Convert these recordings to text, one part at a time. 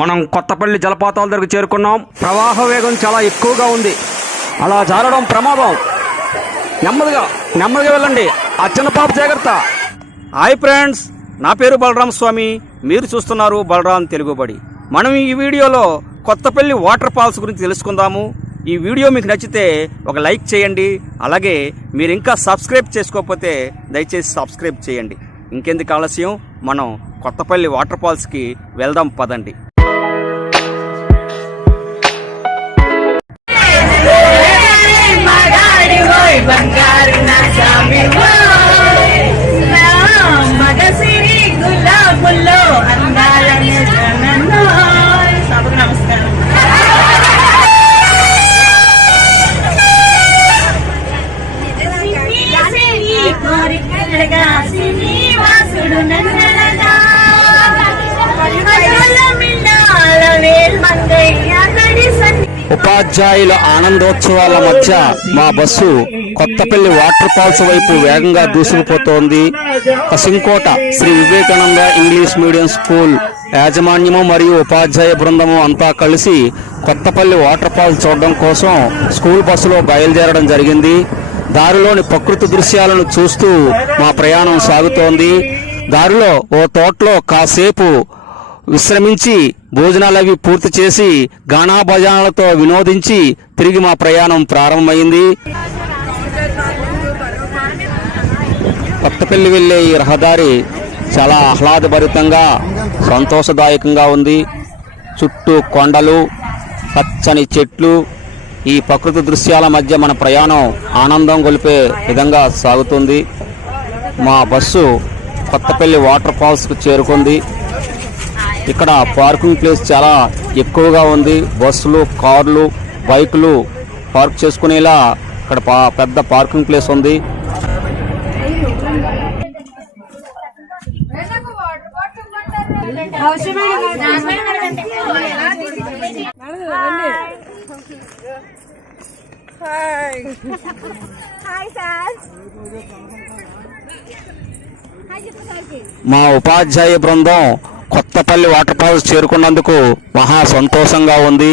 మనం కొత్తపల్లి జలపాతాల దగ్గర చేరుకున్నాం. ప్రవాహ వేగం చాలా ఎక్కువగా ఉంది. అలా జారడం ప్రమాదం. నెమ్మదిగా నెమ్మదిగా వెళ్ళండి. ఆ చిన్న పాప జాగ్రత్త. హాయ్ ఫ్రెండ్స్ నా పేరు బలరాం స్వామి. మీరు చూస్తున్నారు బలరాం తెలుగుబడి మనం ఈ వీడియోలో కొత్తపల్లి వాటర్ ఫాల్స్ గురించి తెలుసుకుందాము. ఈ వీడియో మీకు నచ్చితే ఒక లైక్ చేయండి. అలాగే మీరు ఇంకా సబ్స్క్రైబ్ చేసుకోకపోతే దయచేసి సబ్స్క్రైబ్ చేయండి. ఇంకెందుకు ఆలస్యం? మనం కొత్తపల్లి వాటర్ ఫాల్స్కి వెళ్దాం పదండి. ఉపాధ్యాయుల ఆనందోత్సవాల మధ్య మా బస్సు కొత్తపల్లి వాటర్ ఫాల్స్ వైపు వేగంగా దూసుకుపోతోంది. Kasimkota Sri Vivekananda English medium school యాజమాన్యము మరియు ఉపాధ్యాయ బృందము అంతా కలిసి కొత్తపల్లి వాటర్ ఫాల్స్ చూడడం కోసం స్కూల్ బస్సులో బయలుదేరడం జరిగింది. దారిలోని ప్రకృతి దృశ్యాలను చూస్తూ మా ప్రయాణం సాగుతోంది. దారిలో ఓ తోటలో కాసేపు విశ్రమించి భోజనాలు అవి పూర్తి చేసి గానాభజనాలతో వినోదించి తిరిగి మా ప్రయాణం ప్రారంభమైంది. కొత్తపల్లి వెళ్ళే ఈ రహదారి చాలా ఆహ్లాదభరితంగా సంతోషదాయకంగా ఉంది. చుట్టూ కొండలు పచ్చని చెట్లు ఈ ప్రకృతి దృశ్యాల మధ్య మన ప్రయాణం ఆనందం గొలిపే విధంగా సాగుతుంది. మా బస్సు కొత్తపల్లి వాటర్ ఫాల్స్కు చేరుకుంది. ఇక్కడ పార్కింగ్ ప్లేస్ చాలా ఎక్కువగా ఉంది. బస్సులు కార్లు బైకులు పార్క్ చేసుకునేలా ఇక్కడ పెద్ద పార్కింగ్ ప్లేస్ ఉంది. మా ఉపాధ్యాయ బృందం కొత్తపల్లి వాటర్ ఫాల్స్ చేరుకున్నందుకు మహా సంతోషంగా ఉంది.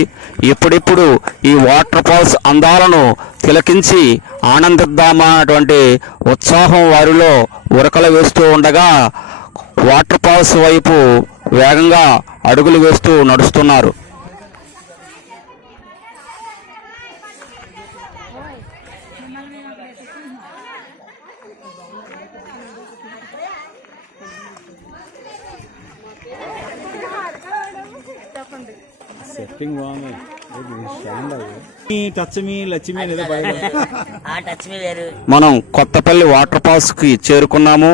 ఇప్పుడిప్పుడు ఈ వాటర్ ఫాల్స్ అందాలను తిలకించి ఆనందిద్దామన్నటువంటి ఉత్సాహం వారిలో ఉరకలు వేస్తూ ఉండగా వాటర్ ఫాల్స్ వైపు వేగంగా అడుగులు వేస్తూ నడుస్తున్నారు. టచ్ మీ లక్ష్మి అనేది ఆ టచ్ మీ వేరు. మనం కొత్తపల్లి వాటర్ ఫాల్స్కి చేరుకున్నాము.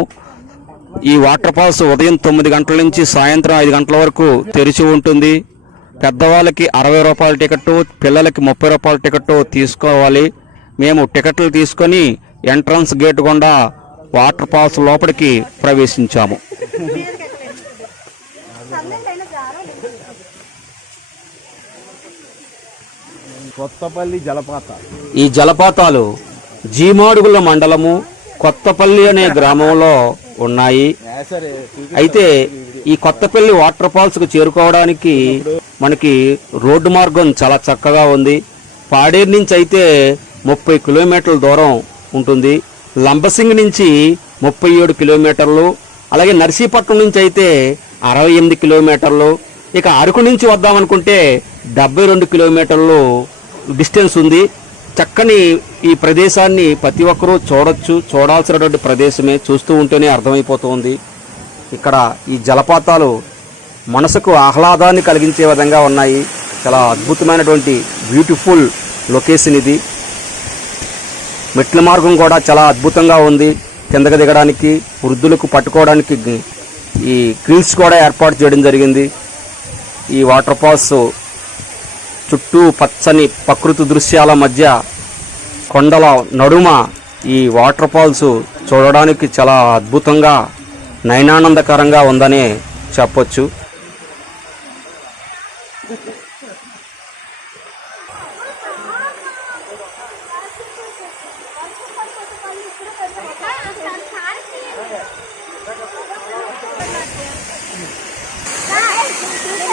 ఈ వాటర్ ఫాల్స్ ఉదయం తొమ్మిది గంటల నుంచి సాయంత్రం ఐదు గంటల వరకు తెరిచి ఉంటుంది. పెద్దవాళ్ళకి అరవై రూపాయల టికెట్ పిల్లలకి ముప్పై రూపాయల టికెట్ తీసుకోవాలి. మేము టికెట్లు తీసుకొని ఎంట్రన్స్ గేట్ గుండా వాటర్ ఫాల్స్ లోపలికి ప్రవేశించాము. కొత్తపల్లి జలపాత. ఈ జలపాతాలు జీమాడుగుల మండలము కొత్తపల్లి అనే గ్రామంలో ఉన్నాయి. అయితే ఈ కొత్తపల్లి వాటర్ ఫాల్స్కు చేరుకోవడానికి మనకి రోడ్డు మార్గం చాలా చక్కగా ఉంది. పాడేరు నుంచి అయితే ముప్పై కిలోమీటర్ల దూరం ఉంటుంది. లంబసింగ్ నుంచి ముప్పై ఏడు కిలోమీటర్లు అలాగే నర్సీపట్నం నుంచి అయితే అరవై ఎనిమిది కిలోమీటర్లు. ఇక అరకు నుంచి వద్దామనుకుంటే డెబ్బై రెండు కిలోమీటర్లు డిస్టెన్స్ ఉంది. చక్కని ఈ ప్రదేశాన్ని ప్రతి ఒక్కరూ చూడొచ్చు. చూడాల్సినటువంటి ప్రదేశమే చూస్తూ ఉంటేనే అర్థమైపోతుంది. ఇక్కడ ఈ జలపాతాలు మనసుకు ఆహ్లాదాన్ని కలిగించే విధంగా ఉన్నాయి. చాలా అద్భుతమైనటువంటి బ్యూటిఫుల్ లొకేషన్ ఇది. మెట్ల మార్గం కూడా చాలా అద్భుతంగా ఉంది. కిందకి దిగడానికి వృద్ధులకు పట్టుకోవడానికి ఈ గ్రిల్స్ కూడా ఏర్పాటు చేయడం జరిగింది. ఈ వాటర్ ఫాల్స్ చుట్టూ పచ్చని ప్రకృతి దృశ్యాల మధ్య కొండల నడుమ ఈ వాటర్ ఫాల్స్ చూడడానికి చాలా అద్భుతంగా నయనానందకరంగా ఉందని చెప్పొచ్చు.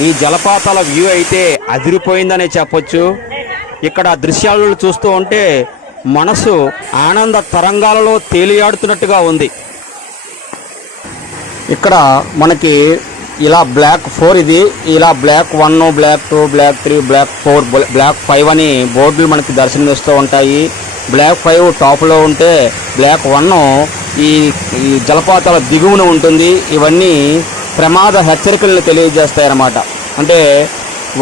ఈ జలపాతాల వ్యూ అయితే అదిరిపోయిందనే చెప్పొచ్చు. ఇక్కడ దృశ్యాలను చూస్తూ ఉంటే మనసు ఆనంద తరంగాలలో తేలియాడుతున్నట్టుగా ఉంది. ఇక్కడ మనకి ఇలా బ్లాక్ ఫోర్ ఇది ఇలా block one block two block three block four block five అని బోర్డులు మనకి దర్శనమిస్తూ ఉంటాయి. బ్లాక్ ఫైవ్ టాప్లో ఉంటే బ్లాక్ వన్ ఈ జలపాతాల దిగువన ఉంటుంది. ఇవన్నీ ప్రమాద హెచ్చరికలను తెలియజేస్తాయన్నమాట. అంటే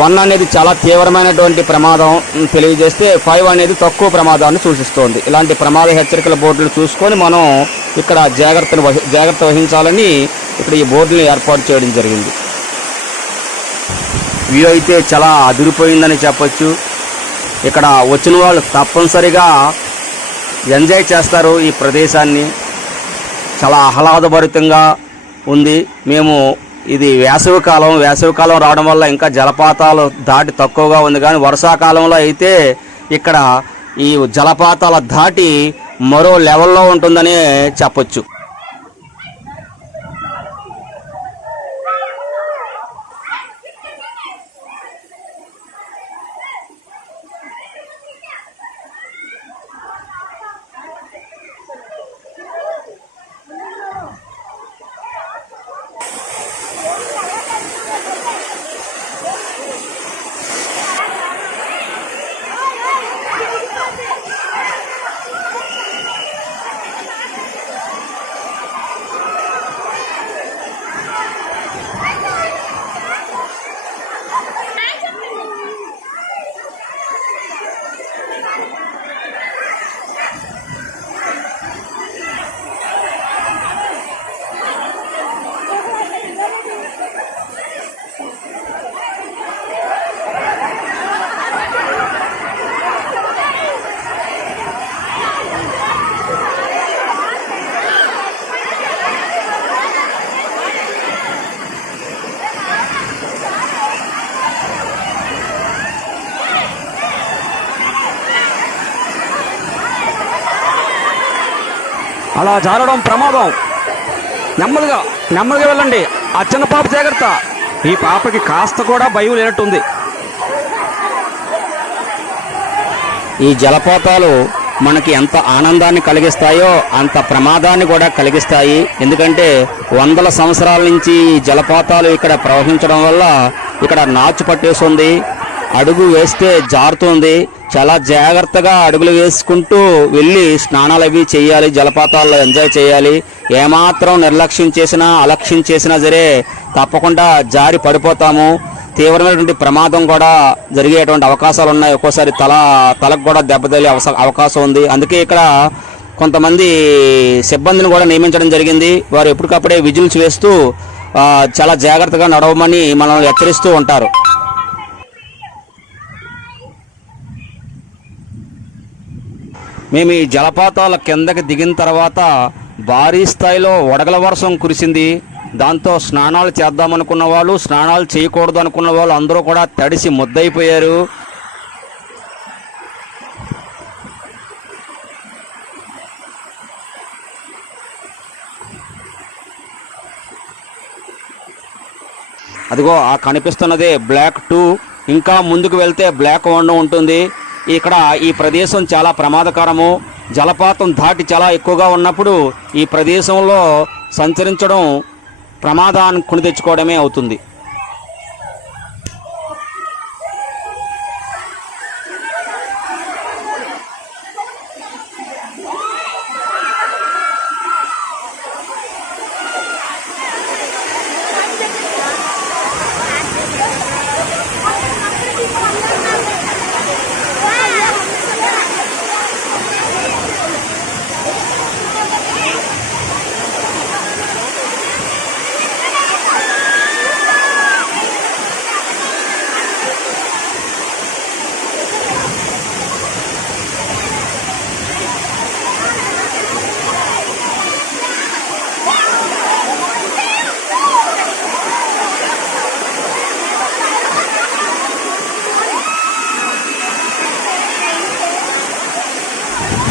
వన్ అనేది చాలా తీవ్రమైనటువంటి ప్రమాదం తెలియజేస్తే ఫైవ్ అనేది తక్కువ ప్రమాదాన్ని సూచిస్తోంది. ఇలాంటి ప్రమాద హెచ్చరికల బోర్డులు చూసుకొని మనం ఇక్కడ జాగ్రత్తలు వహి జాగ్రత్త వహించాలని ఇక్కడ ఈ బోర్డుని ఏర్పాటు చేయడం జరిగింది. వ్యూ అయితే చాలా అదిరిపోయిందని చెప్పచ్చు. ఇక్కడ వచ్చిన వాళ్ళు తప్పనిసరిగా ఎంజాయ్ చేస్తారు ఈ ప్రదేశాన్ని. చాలా ఆహ్లాదభరితంగా ఉంది. మేము ఇది వేసవి కాలం వేసవి కాలం రావడం వల్ల ఇంకా జలపాతాలు దాటి తక్కువగా ఉంది. కానీ వర్షాకాలంలో అయితే ఇక్కడ ఈ జలపాతాల దాటి మరో లెవెల్లో ఉంటుందని చెప్పొచ్చు. అలా జారడం ప్రమాదం. నెమ్మదిగా నెమ్మదిగా వెళ్ళండి. ఆ చిన్న పాప జాగ్రత్త. ఈ పాపకి కాస్త కూడా భయం లేనట్టుంది. ఈ జలపాతాలు మనకి ఎంత ఆనందాన్ని కలిగిస్తాయో అంత ప్రమాదాన్ని కూడా కలిగిస్తాయి. ఎందుకంటే వందల సంవత్సరాల నుంచి ఈ జలపాతాలు ఇక్కడ ప్రవహించడం వల్ల ఇక్కడ నాచు పట్టేస్తుంది. అడుగు వేస్తే జారుతుంది. చాలా జాగ్రత్తగా అడుగులు వేసుకుంటూ వెళ్ళి స్నానాలు అవి చేయాలి జలపాతాల్లో ఎంజాయ్ చేయాలి. ఏమాత్రం నిర్లక్ష్యం చేసినా అలక్ష్యం చేసినా సరే తప్పకుండా జారి పడిపోతాము. తీవ్రమైనటువంటి ప్రమాదం కూడా జరిగేటువంటి అవకాశాలు ఉన్నాయి. ఒక్కోసారి తల తలకు కూడా దెబ్బతలే అవకాశం ఉంది. అందుకే ఇక్కడ కొంతమంది సిబ్బందిని కూడా నియమించడం జరిగింది. వారు ఎప్పటికప్పుడే విజిల్స్ వేస్తూ చాలా జాగ్రత్తగా నడవమని మనల్ని హెచ్చరిస్తూ ఉంటారు. మేము ఈ జలపాతాల కిందకి దిగిన తర్వాత భారీ స్థాయిలో వడగల వర్షం కురిసింది. దాంతో స్నానాలు చేద్దామనుకున్న వాళ్ళు స్నానాలు చేయకూడదు అనుకున్న వాళ్ళు అందరూ కూడా తడిసి ముద్దయిపోయారు. అదిగో ఆ కనిపిస్తున్నదే బ్లాక్ టూ. ఇంకా ముందుకు వెళ్తే బ్లాక్ వన్ ఉంటుంది. ఇక్కడ ఈ ప్రదేశం చాలా ప్రమాదకరము. జలపాతం దాటి చాలా ఎక్కువగా ఉన్నప్పుడు ఈ ప్రదేశంలో సంచరించడం ప్రమాదాన్ని కొని తెచ్చుకోవడమే అవుతుంది.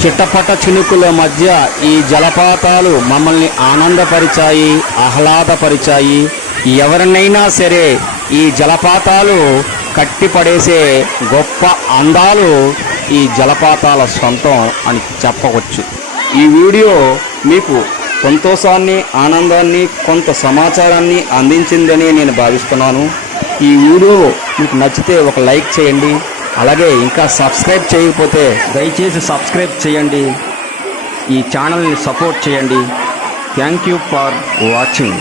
చిట్టపట చినుకుల మధ్య ఈ జలపాతాలు మమ్మల్ని ఆనందపరిచాయి ఆహ్లాదపరిచాయి. ఎవరినైనా సరే ఈ జలపాతాలు కట్టిపడేసే గొప్ప అందాలు ఈ జలపాతాల సొంతం అని చెప్పవచ్చు. ఈ వీడియో మీకు సంతోషాన్ని ఆనందాన్ని కొంత సమాచారాన్ని అందించిందని నేను భావిస్తున్నాను. ఈ వీడియో మీకు నచ్చితే ఒక లైక్ చేయండి. అలాగే ఇంకా సబ్స్క్రైబ్ చేయకపోతే దయచేసి సబ్స్క్రైబ్ చేయండి. ఈ ఛానల్ని సపోర్ట్ చేయండి. Thank you for watching.